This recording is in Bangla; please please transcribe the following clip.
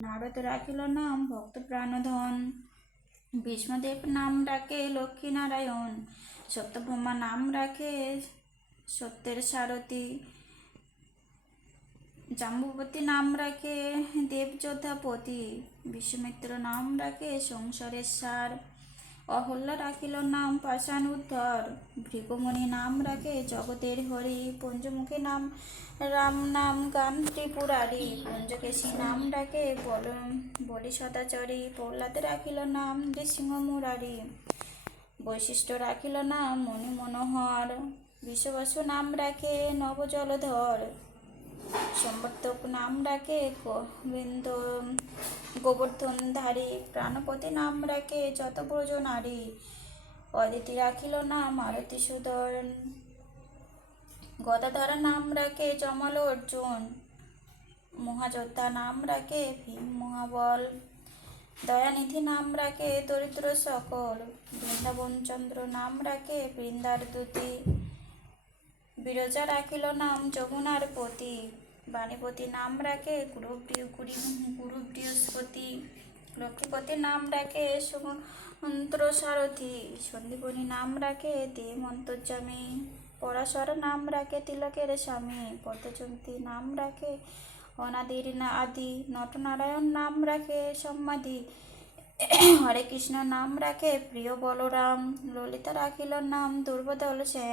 নারদ রাখিল নাম ভক্ত প্রাণধন। ভীষ্মদেব নাম রাখে লক্ষ্মীনারায়ণ। সত্যভামা নাম রাখে সত্যের সারথী। জাম্বুবতী নাম রাখে দেবযোদ্ধাপতি। বিশ্বমিত্র নাম রাখে সংসারের সার। অহল্যা রাখিল নাম পাষাণ উদ্ধর। ভৃগুমণি নাম রাখে জগতের হরি। পঞ্চমুখী নাম রাম নাম গান ত্রিপুরারি। পঞ্চকেশী নাম রাখে বলি সদাচরী। প্রহ্লাদ রাখিল নাম নৃসিংহ মুরারি। বৈশিষ্ট্য রাখিল নাম মণি মনোহর। বিশ্ববসু নাম রাখে নবজলধর। সম্বর্ধক নাম রাখে গোবর্ধনধারী। প্রাণপতি নাম রাখে যত ব্রজ নারী। অদিতি রাখিল নাম আরতি সুদর। গদাধর নাম রাখে জমল অর্জুন। মহাযোদ্ধা নাম রাখে ভীম মহাবল। দয়ানিধি নাম রাখে দরিদ্র সকল। বৃন্দাবন চন্দ্র নাম রাখে বৃন্দার দূতি। বিরজা রাখিল নাম যমুনার পতি। বাণীপতি নাম রাখে গুরু বৃহস্পতি। লক্ষ্মীপতি নাম রাখে সমুদ্র সারথি। সন্দীপনী নাম রাখে দেব অন্তর্যামী। পরাশর নাম রাখে তিলকের স্বামী। পদ্মজয়ন্তী নাম রাখে অনাদির আদি। নটনারায়ণ নাম রাখে সমাধি। হরে কৃষ্ণ নাম রাখে প্রিয় বলরাম। ললিতা রাখিল নাম দুর্বদল সেন।